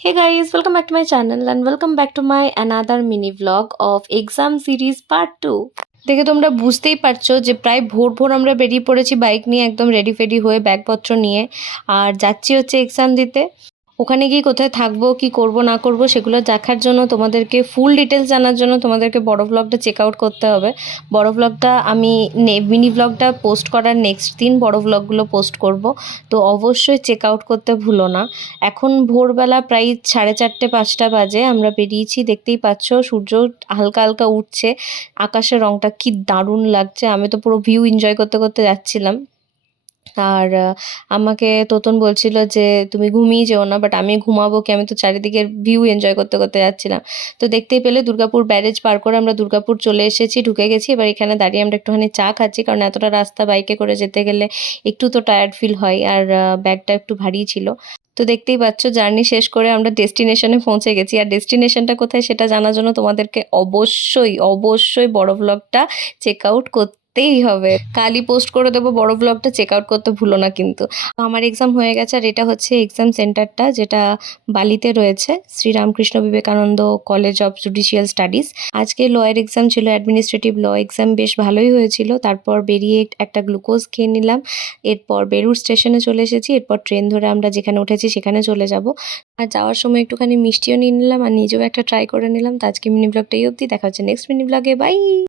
Hey guys, welcome back to my channel and welcome back to my another mini vlog of exam series part 2. দেখে তোমরা বুঝতেই পারছো যে প্রায় ভোর ভোর আমরা বেরিয়ে পড়েছি বাইক নিয়ে একদম রেডি ফেডি হয়ে ব্যাগপত্র নিয়ে আর যাচ্ছি হচ্ছে এক্সাম দিতে। ওখানে গিয়ে কোথায় থাকবো কি করব না করব সেগুলো দেখার জন্য তোমাদেরকে ফুল ডিটেলস জানার জন্য তোমাদেরকে বড় ব্লগটা চেক আউট করতে হবে। বড় ব্লগটা আমি মিনি ব্লগটা পোস্ট করার নেক্সট দিন বড় ব্লগগুলো পোস্ট করব, তো অবশ্যই চেক আউট করতে ভুলো না। এখন ভোরবেলা প্রায় 4:30-5টা বাজে, আমরা বেরিয়েছি। দেখতেই পাচ্ছ সূর্য হালকা হালকা উঠছে, আকাশের রংটা কি দারুণ লাগছে। আমি তো পুরো ভিউ এনজয় করতে করতে যাচ্ছিলাম। আর আমাকে তোতন বলছিল যে তুমি ঘুমিয়ে যেও না, বাট আমি ঘুমাবো কি, আমি তো চারিদিকের ভিউ এনজয় করতে করতে যাচ্ছিলাম। তো দেখতেই পেলে দুর্গাপুর ব্যারেজ পার করে আমরা দুর্গাপুর চলে এসেছি, ঢুকে গেছি। এবার এখানে দাঁড়িয়ে আমরা একটুখানি চা খাচ্ছি, কারণ এতটা রাস্তা বাইকে করে যেতে গেলে একটু তো টায়ার্ড ফিল হয়, আর ব্যাগটা একটু ভারী ছিল। তো দেখতেই পাচ্ছ জার্নি শেষ করে আমরা ডেস্টিনেশনে পৌঁছে গেছি। আর ডেস্টিনেশনটা কোথায় সেটা জানার জন্য তোমাদেরকে অবশ্যই অবশ্যই বড় ব্লগটা চেক আউট করতেই হবে। কালই পোস্ট করে দেবো বড় ব্লগটা, চেক আউট করতে ভুলো না কিন্তু। আমার এক্সাম হয়ে গেছে, আর এটা হচ্ছে এক্সাম সেন্টারটা যেটা বালিতে রয়েছে, Sriramakrishna Vivekananda college of judicial studies. আজকে লয়ের এক্সাম ছিল, অ্যাডমিনিস্ট্রেটিভ ল এক্সাম, বেশ ভালোই হয়েছিল। তারপর বেরিয়ে একটা গ্লুকোজ খেয়ে নিলাম, এরপর বেলুড় স্টেশনে চলে এসেছি। এরপর ট্রেন ধরে আমরা যেখানে উঠেছি সেখানে চলে যাব। আর যাওয়ার সময় একটুখানি মিষ্টিও নিয়ে নিলাম, আর নিজেও একটা ট্রাই করে নিলাম। তো আজকে মিনি ব্লগটা এই অবধি, দেখা হচ্ছে নেক্সট মিনি ব্লগে, বাই।